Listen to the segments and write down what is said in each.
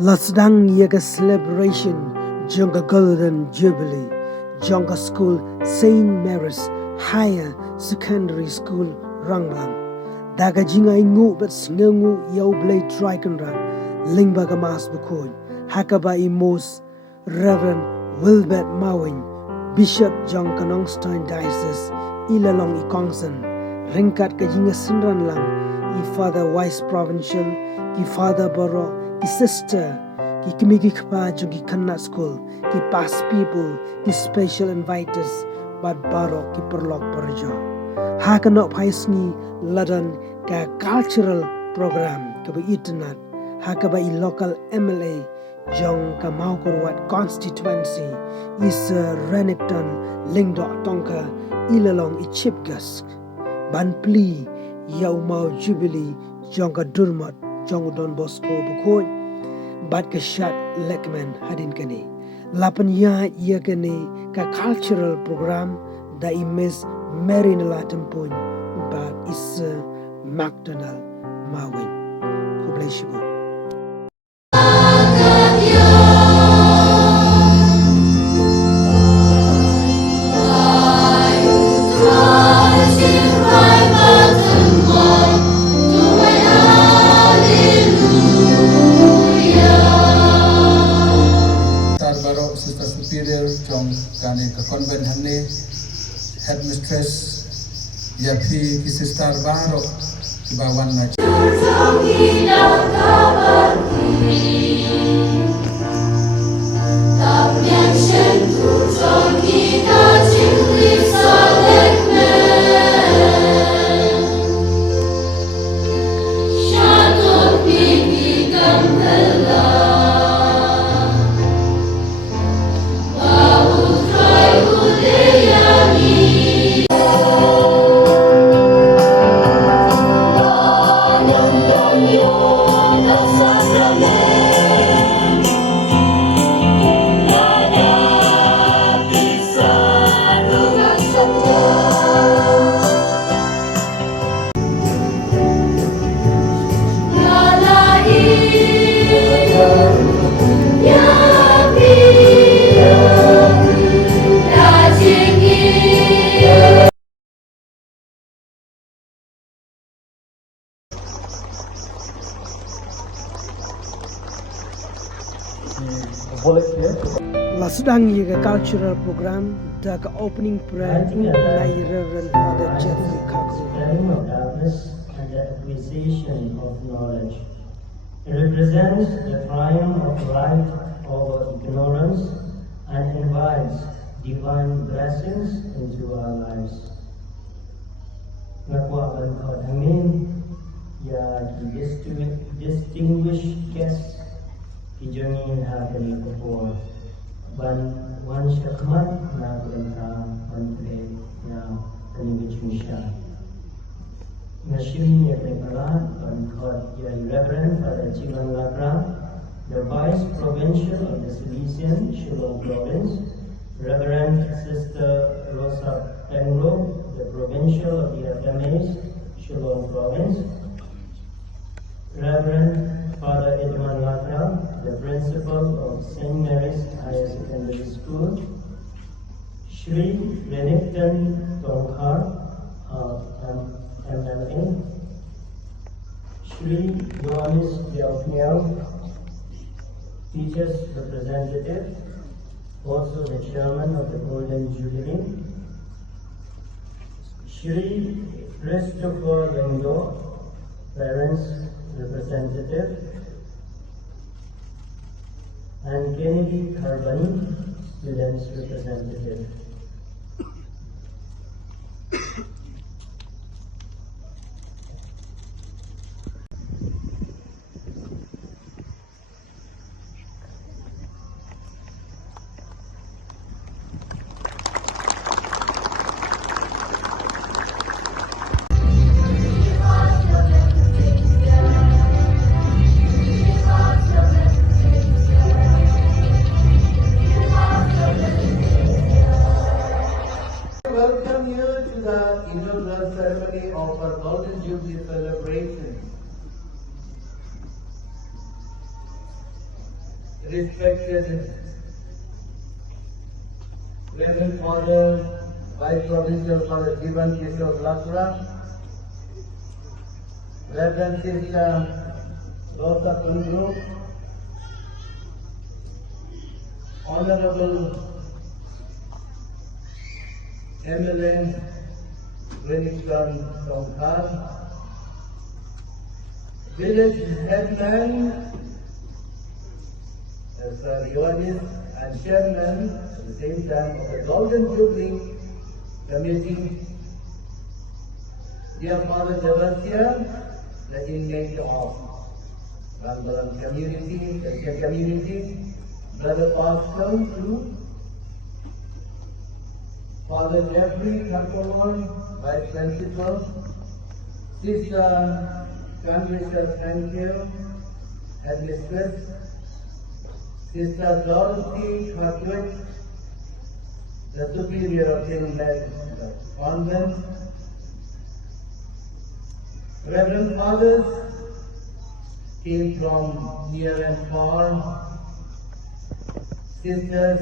Lasdang yaga celebration jonga golden jubilee jonga school Saint Mary's Higher Secondary School RANGBLANG daga jinga ingu bet sngu yau blade trikanran lingba gamas bukoy hakaba imos Reverend Wilbert Mawing Bishop John Kanongstein Diocese ilalong ikongsen ringkat ka jinga sinran lang i Father Vice Provincial ki Father Boro ki sister ki kimigi kpa jungi kanna school ki past people ki special inviters bad baro ki perlok perjo hakano paisni ladan ka cultural program ka ba internet hakaba i local MLA jong ka maukorwat constituency is Renekton Lingdo Tonka ilalong i chipgas ban Plie yau mau Jubilee jong ka durmat jong Don Bosco bukoy bat ka shat lekman hadin kani lapan ya kani ka cultural program da imes Marina Latempoin bat is McDonald Mawin Kubleshibo. Sister Superior trong kani ka convent hanne headmistress yapi ki sister baro ki bawan na Lasudang yaga cultural program da ka opening prayer na Reverend Father Jeffrey Kako. Of darkness and the acquisition of knowledge. It represents the triumph of light over ignorance and invites divine blessings into our lives. Nakwa Bankot Amin, ya distinguished guests, Kijongin Hakali Kapur, Wan Shakmat, Nakulanta, Mantre, now Kanimichumisha. Nashim Yakala, Bankot, ya Reverend Father Chivan Lakra, the Vice Provincial of the Silesian Shillong Province, Reverend Sister Rosa Pengro, the Provincial of the FMAs, Shillong Province, Reverend Father Edmund Lakra, the Principal of St. Mary's Higher Secondary School, Shri Renekton Tongkar of MLA, Shri Yohanis Dialfiel, Teachers Representative, also the Chairman of the Golden Jubilee, Shri Christopher Lengdo, Parents Representative, and Kennedy Carbani, Students Representative. Welcome you to the inaugural ceremony of our Golden Jubilee celebration. respected Reverend Father, Vice Provincial Father Ksiar, Reverend Sister Rosa Kundru, Honorable MLA Winston Tongkar, Village Headman, Sir Yohanis, and Chairman at the same time of the Golden Jubilee Committee, dear Father Devasya, the inmate of RANGBLANG community, Brother Pascal too, Father Jeffrey Thakurwan, Vice Principal, Sister Congratulations, thank you, Headmistress, Sister Dorothy Hartwig, the Superior of King-led Convent, Reverend Fathers came from near and far, Sisters,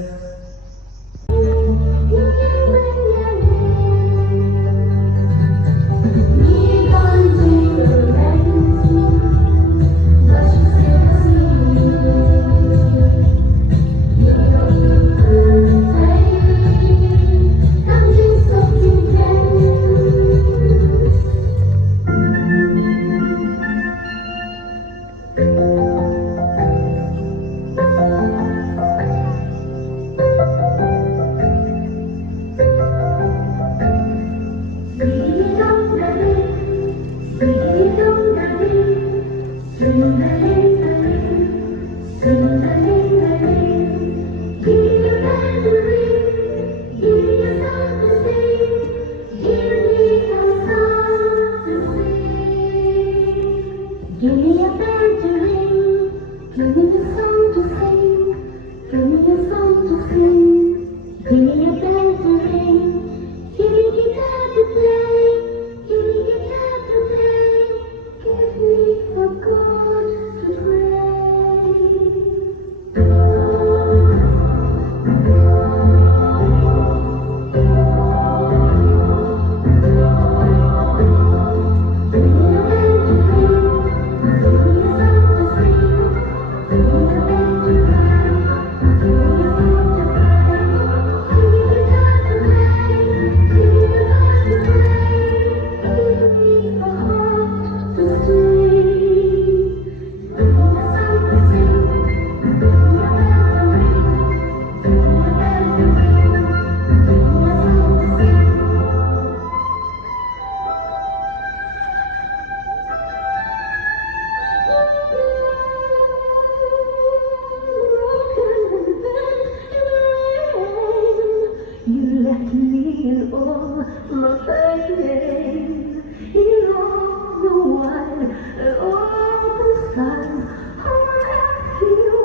give me a bell to ring, give me a song to sing, give me a song to sing, give me a bell to ring, give me guitar to play, give me guitar to play, give me a God to You left me in all my pain, in all the wine and all the sun. I ask you,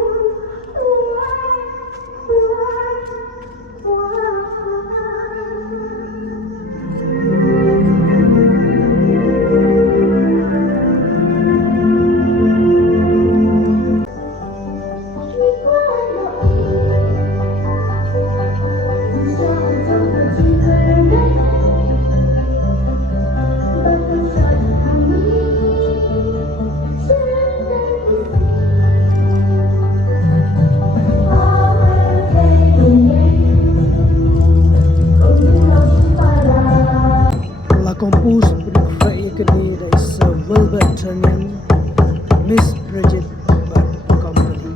La compose créée que is Wilburtonian Miss Bridget Butt Company.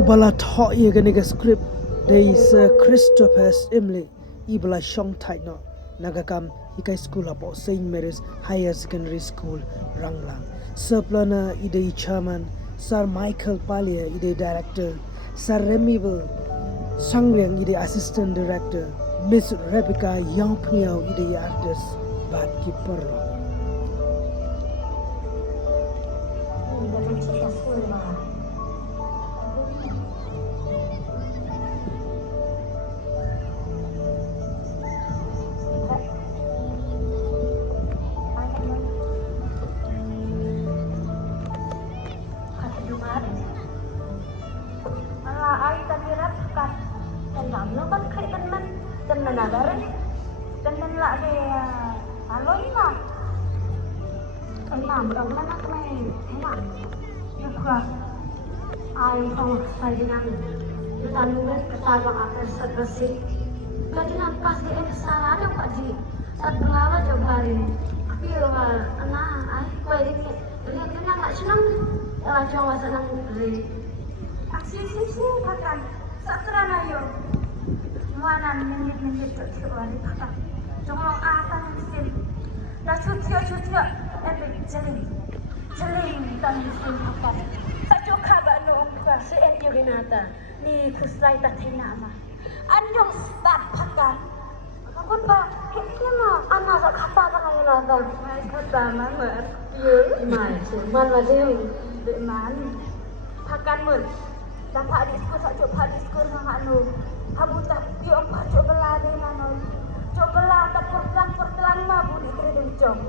ubala tho ye gane ga script there is Christopher's Emily ibala shong thai no nagakam hikai school apo Saint Mary's Higher Secondary School Ranglang Saplana ide chairman Sir Michael Plie ide director Sir Remibel Sangreng ide assistant director Miss Rebecca Yongpniao ide artist bat keeper Ai không phải dengan kita nulis ketabang akan sebersih. Kajian pas di kesalahan yang Pak Ji. Saat pengawal coba hari. Kira anak, ai kau ini kena tak senang. Kalau cuma senang beri. Aksi pakan. Sasaran ayo. Mana minit tercuali pakan. Cuma apa mesin. Dah cuci. Jeling tak mesin pakan. Sajoka bakno ongka sen yoginata ni kuslai tathina ma anjong start pakan akun ba kema ana sa khata ta ngila ta mai khata ma mer ye mai man la de man pakan mun ta pha disku sa jo pha disku nang anu habuta pi ong pha jo bela de nano jo bela ta pertelang ma bu di kre jong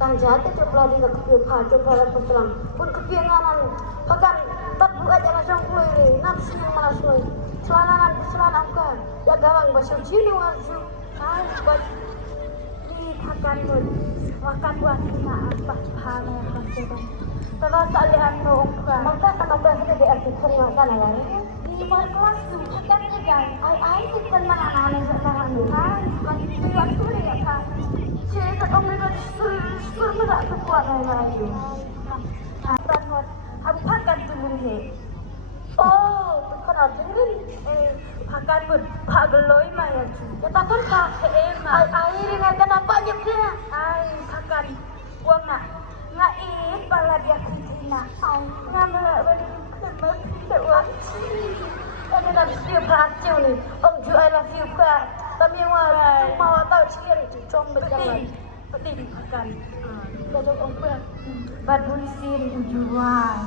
kang jate jo bela di ke pha jo bela pertelang pun kepiangan pakan tabu aja langsung kuih nam senang langsung celana kan ya gawang basuh cili wasu ay buat di pakan mun makan buat kita apa hal yang macam terus alihan nongka maka sama berarti di arti makan ya di kelas tu pakan kerja ay bukan mana sekarang ni ay bukan tujuan tu ya kan cerita kami kan sur merah tu kuat lagi pakan dulu he. Oh, bukan ada ni. Pakan pun pak geloi maya tu. Ya takkan pak emang. Air dengan kenapa nyepnya? Ay, pakan buang nak. Ngain bala dia kitina. Ay, ngambil balik kemak kewan. Ini dah siap peracau ni. Om jual lah siap per. Tapi yang mau tahu cier itu cong berjalan. Penting pakan. Kalau om per. Badun sin ujuan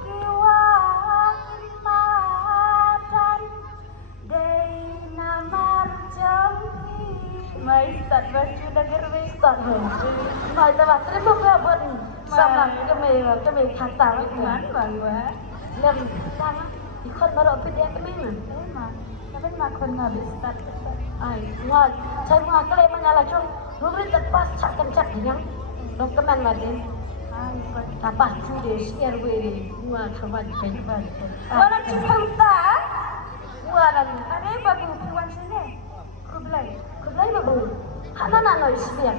kiwan madan day namar jampi mai start baca dagar start mai ta terima buat ni sama kami kata man bang wa lem sama ikon baru pede kami man tapi makon habis start ai wa saya mau kale menyala cung Rubri terpas cak kencak yang dokumen lagi. Apa tu dia share wei gua kawan kawan. Orang cinta. Gua lagi. Ada babu kawan sini. Kublai babu. Hana nak noi share.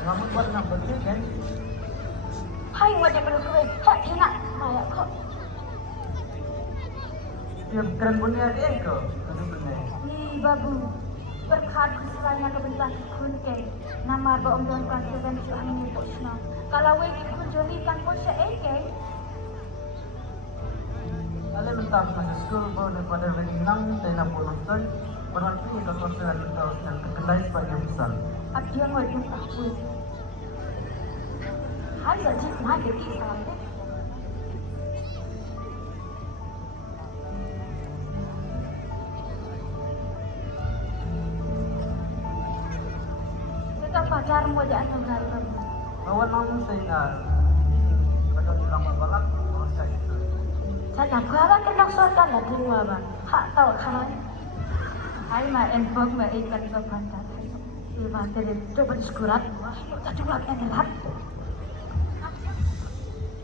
Kamu buat nak betul kan? Hai wajah baru kue. Hak tina. Maya kok. Dia keren punya dia kau. Kau benar. Ni babu. Berkat keselanya kebetulan kunke nama baom don pasien suami ni posna kalau we kunjungi kan posya eke Ale mentang ke sekolah baru daripada renang tena pononton berarti itu sosial dan kekelai sebagai besar abdia ngojung aku hai jadi mah jadi salah pacar mo jangan ngaram. Awan namun saya kalau di ramai balak saya itu. Saya nak kawan kena sokan lah dua bang. Hak tahu kawan. Hai ma enfok ma ikan sopan dah. Iba tadi coba diskurat. Tadi buat enak.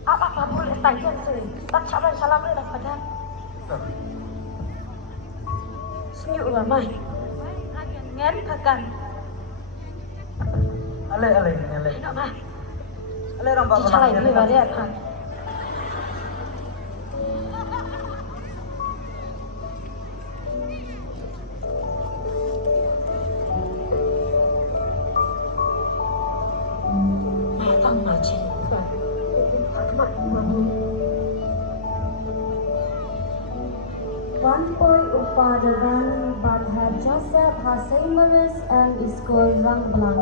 Apa boleh tanya sih? Tak salam lah pada. Senyum lah mai. Ngen pakan. Ale. Nak mah. Ale rampak Cicai beli balik kan. One boy Upada Rani Badhar Joseph Hassan Maris and School RANGBLANG.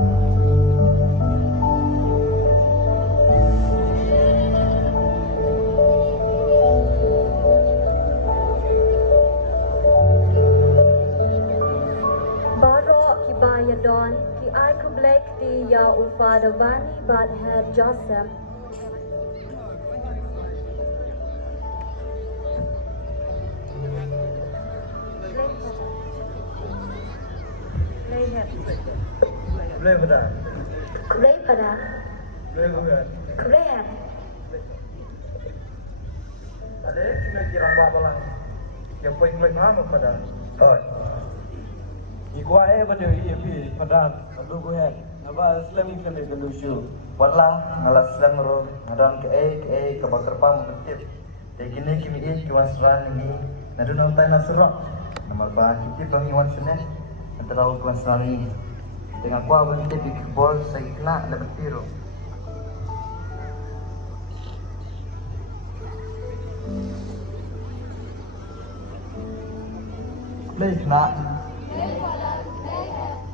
Baro Kibayadon, Ki Aikublek Di Ya Upada Rani Badhar Joseph. Boleh pada. Kulay pada. Boleh bukan. Kulay. Ada kena kira apa lang. Yang poin poin mana pada. Oh. Iku pada EP pada aduh gue. Naba Islamic kena kelusyu. Wala ngalas Islam ro ngadan ke bakar pam ketip. Tegine kimi kiwasran ni naduna utai nasra. Nama ba kitip bangiwan sene. Antara kiwasran ni dengan kuah berhenti di keyboard saya kena dapat tiru. Play kena.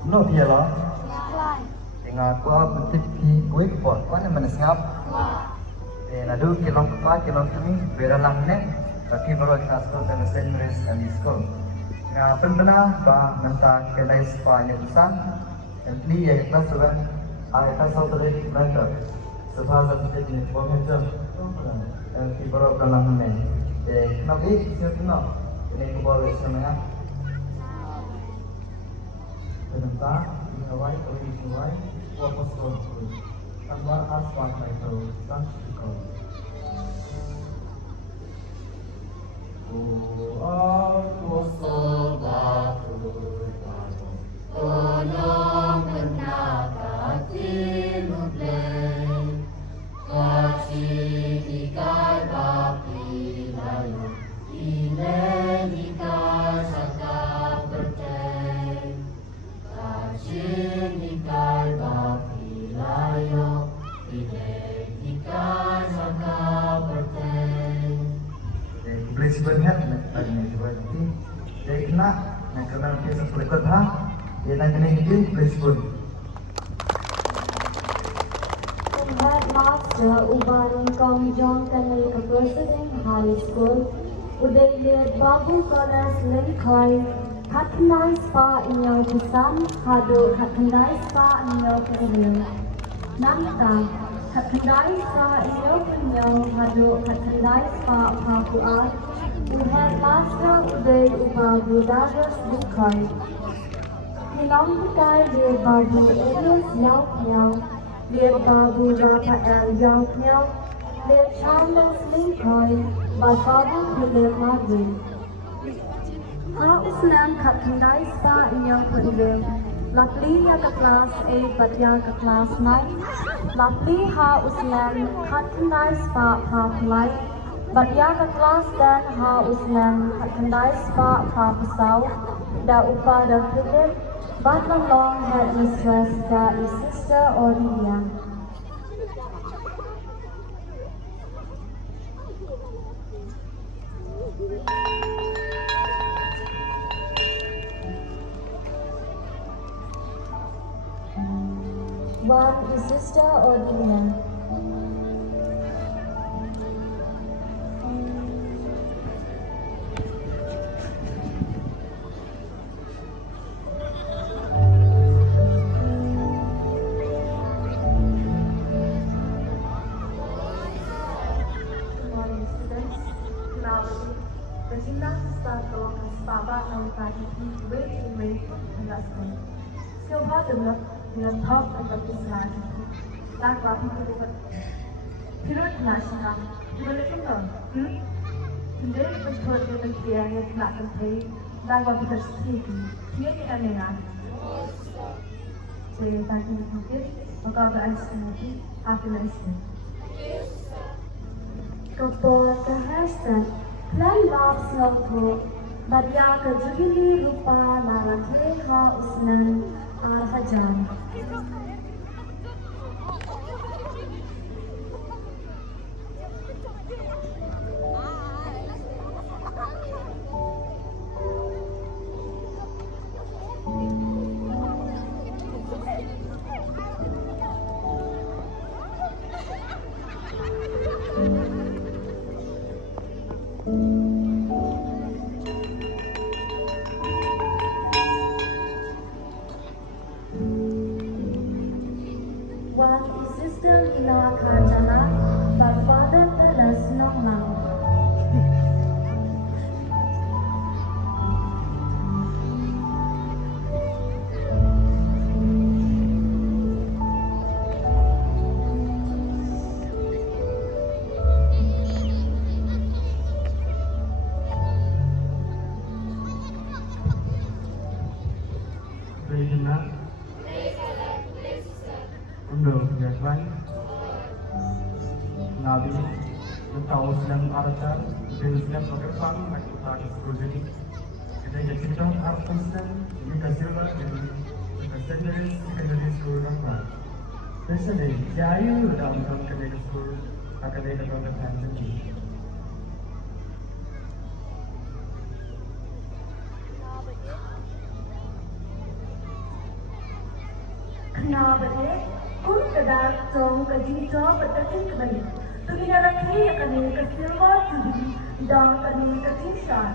No dia lah. Dengan kuah berhenti di keyboard. Kau ni mana siap? Nadu kilong kami beralang ne. Tapi baru kita sekolah dengan Saint Mary's and School. Nah, benar bah mentah kenai sepanjang pesan. And Plie yang kelas juga, kelas satu lagi mereka. Sebab satu jenis pemimpin, dan kibarok dalam mana. Kenapa siapa kenal? Ini kubur semuanya. Bentar, dikawai, dikawai, fokus fokus. Tambah asfalt itu, dan cikgu. Aku sobatku. Tolong menatati Jubilee, kasih ikai bapi layu, ikai sakap berteng, kasih ikai bapi layu, ikai sakap berteng. Boleh sebenarnya, lagi ni sebenarnya, saya kena nak kenal kisah berikut Dia nak kena hidup Brisbane. Headmaster Ubaring Komjong Kanay President High School Udaylid Babu Kolas Lingkoi Katnai Spa Inyaw Kusan Hado Katnai Spa Inyaw Kusan Namka Katnai Spa Inyaw Kunyaw Hado Katnai Spa Pakuat Headmaster Uday Ubabu Dagas Lingkoi Inaugural Lihat Babu Elias Yaw Lihat Babu Rafael Yaw Lihat Charles Lincoln Babu Philip Marvin Ha Uslam Katandai Spa Inyang Punwil Lapli ya ke kelas 8 Batya ke kelas 9 Lapli Ha Uslam Katandai Spa Plie Batya ke kelas 10 Ha Uslam Katandai Spa Pesau Da Upada Philip Batman Long Headmistress da Sister Olivia. One is Sister Olivia. Silva dengan top atau Islam. Tak apa pun Pirut nasional. Boleh tengok. Hindi betul dengan dia yang nak terjadi. Tak apa pun terjadi. Dia ni aneh. Saya tadi mungkin maka berasal nanti apa lagi? Kapal kehastan, plan labs ngapur. Badya ke Jubilee rupa larang kha usnan arhajan. Wan Sister Ila Karjala, but Father Telas Nonglang. Praise the Lord. Untuk Tuhan, Nabi, tahu sedang arata, dan sedang berkembang akibat sekolah. Kita jadi contoh artisan di Ksiar dan secondary school Rangbalang. Biasanya, jaya dalam secondary school akan ada program ini. Kenapa kun kadar song kajito batatin kembali. Tunggu rakhi akan ke silver Jubilee dan akan ke Ksiar.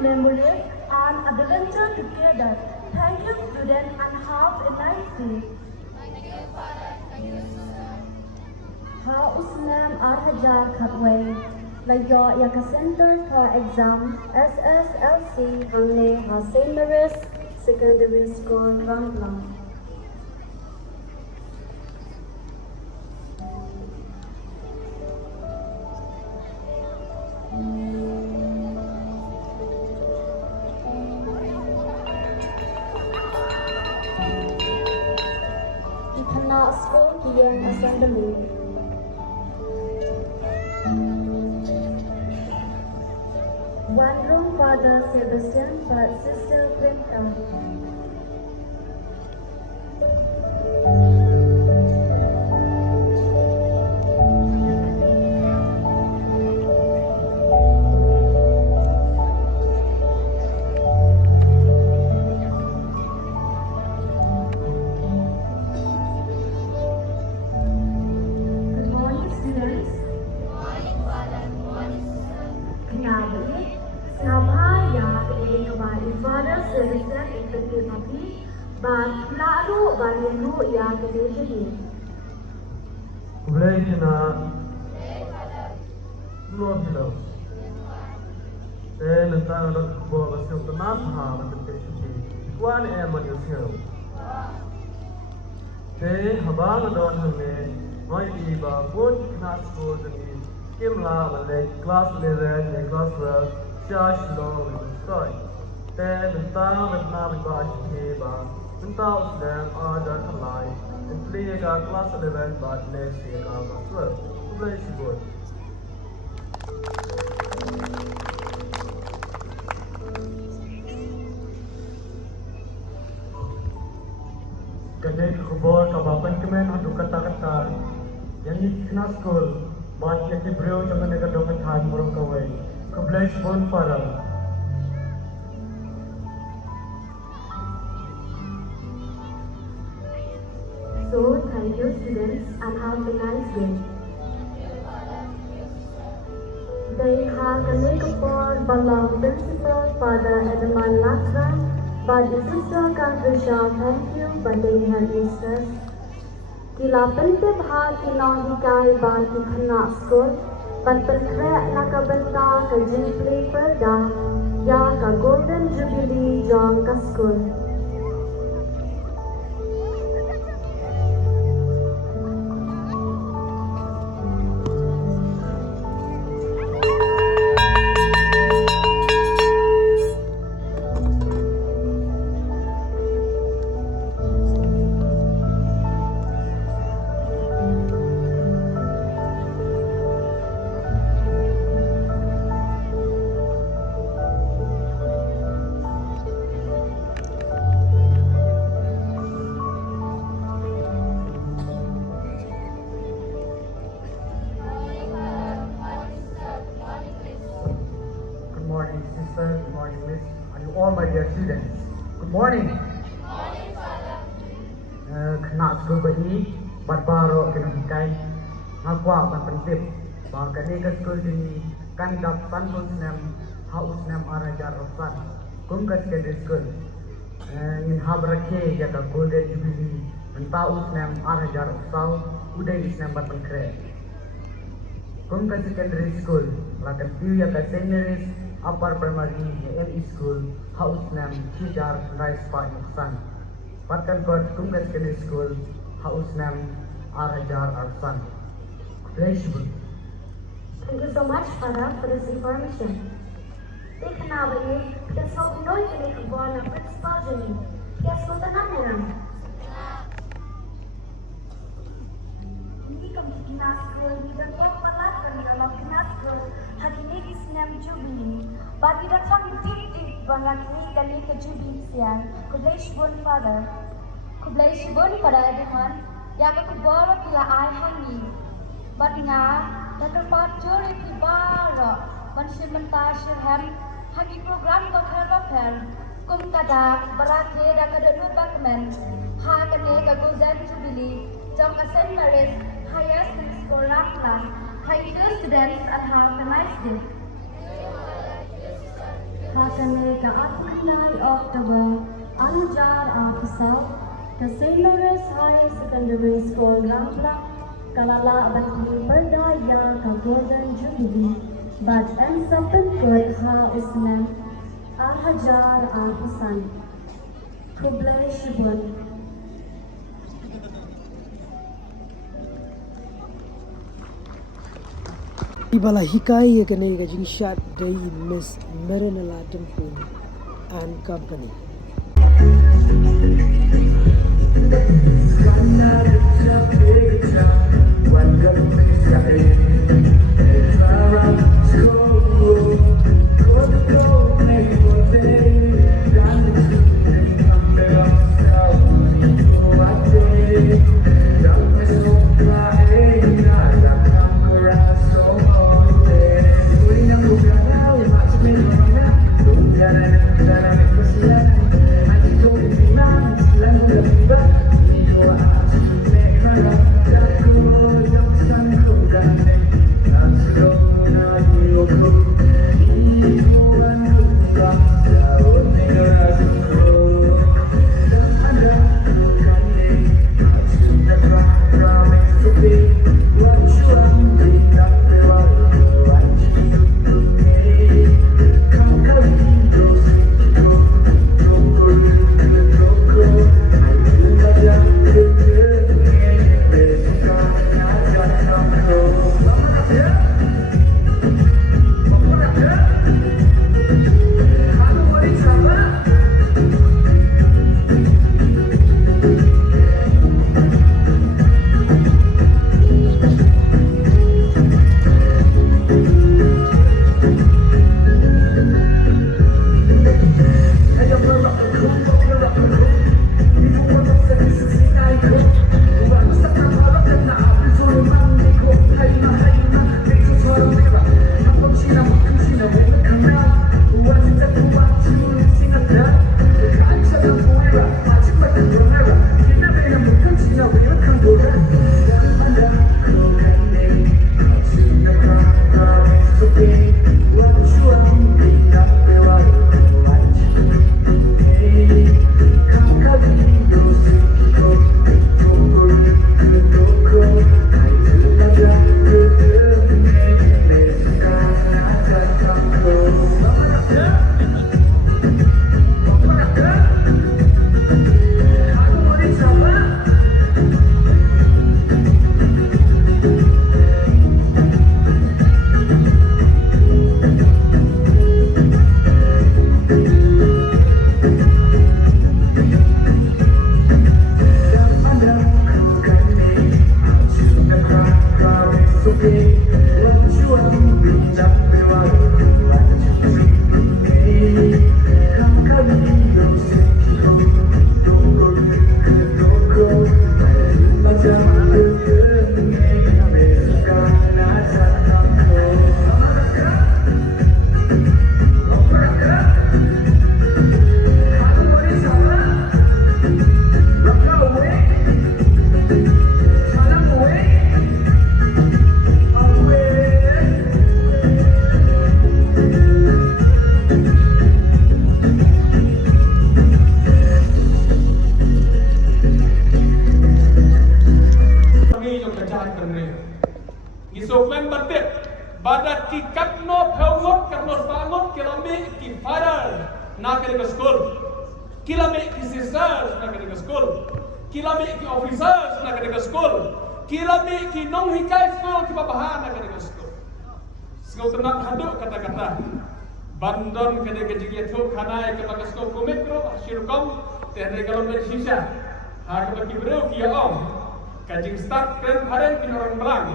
memories and adventure together. Thank you, students, and have a nice day. Thank you, Father. Thank you, sir. Ha usnam 8000 khatway Layo Yaka Center for Exam SSLC Hangne St. Mary's Secondary School RANGBLANG. Ikana School Kiyang Assembly. One room Father Sebastian but Sister Printa. Good morning, students. Kenapa? Sama yang kehidupan Father Sebastian itu tetapi lalu banyak yang kehidupan. Jubilee na Inaugural. Nantang rak bo basyo tanap ha matete wan manusia. Habang don hame mai iba pun kena school jadi kimla balik class 11 dan class 12 charge long story. Nantang betna ba ba nantang sedang ada kelai. Plie class 11 but next year class 12. Jubilee sibuk. Kadang kubur kabapan kemen adu kata-kata yang ini kena school banyak yang beliau jangan negara dengan tahan burung kawai Jubilee pun parah. So, thank you students and have a nice day. They have a Singapore Balang Principal Father Edman Latra, but the sister Kansha thank you but they have mistress. Kila penting bahag kinong hikay ba ki khana school, but penkrek nakabenta ka Jubilee perda, ya ka Golden Jubilee jong ka school. Good morning, Miss, and you all my dear students. Good morning. Kena school bagi, barbaro kena hikai, ngakwa ban pentip, bahwa kini ke school ini kan dapat nem haus nem arajar rosan, kum ke secondary school, in habrakhe ya ke Golden Jubilee, mentaus nem arajar rosau, udah is nem ban penkre. Kum ke secondary school, lakan piu ya ke St. Mary's Upper Primary ME School, House Name Ksiar Rice Park Nuksan. Patkan kot Kumgas Secondary School, House Name Arajar Arsan. Pleasure. Thank you so much, Father, for this information. Take an hour, that's how we know you can make a born a principal journey. Guess what the name is? Hindi kami kinaschool, hindi ko palat kami kalau kinaschool, hari ini Islam Jubilee. Bagi datang titik bangat ni kali ke Jubilee Ksiar, Kublai Shibun Father. Kublai Shibun pada Edman, yang kekubur kila ay hangi. Bagi nga, natempat juri kibara, mansir mentasir hem, hangi program kekerapan, kum kadak berake dan kedua bakmen, ha kene ke Golden Jubilee, jom St. Mary's Higher School RANGBLANG. Hi dear students and have a nice day. Hakane ka atinay October, anujar apisal, ka St. Mary's Higher Secondary School RANGBLANG, kalala batli berdaya ka Golden Jubilee, but ends up in good ha usman al-hajar al-husan Kublai Shibun. Ibala hikai ke ne gajing shot day Miss Marinella Tempun and Company. Badat ki katno phawot katno sangot kilame ki father na kare school kilame ki sisters na kare school kilame ki officers na kare school kilame ki nong hikai school ki babahan na kare school school tenang haduk kata-kata bandon kare kejigi thu khana ke baga school komekro shirkom tehre galon mer shisha har ke bro ki om kajing start kren haren ki orang belang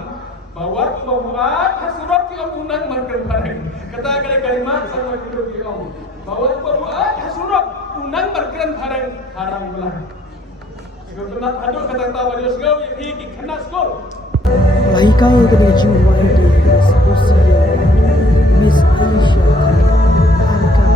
bahwa pembuat hasurat ki undang markan barang kata kali kalimat sama guru ki om bahwa pembuat hasurat undang markan barang haram belah ikut tenang aduk kata tawa Dios gau yang ki kena skor Lahikai kena jiwa ini Rusia Miss Aisha angka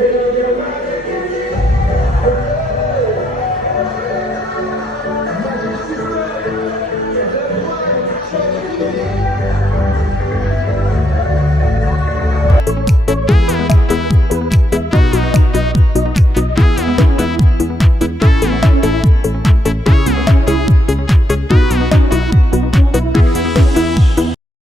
Build your life.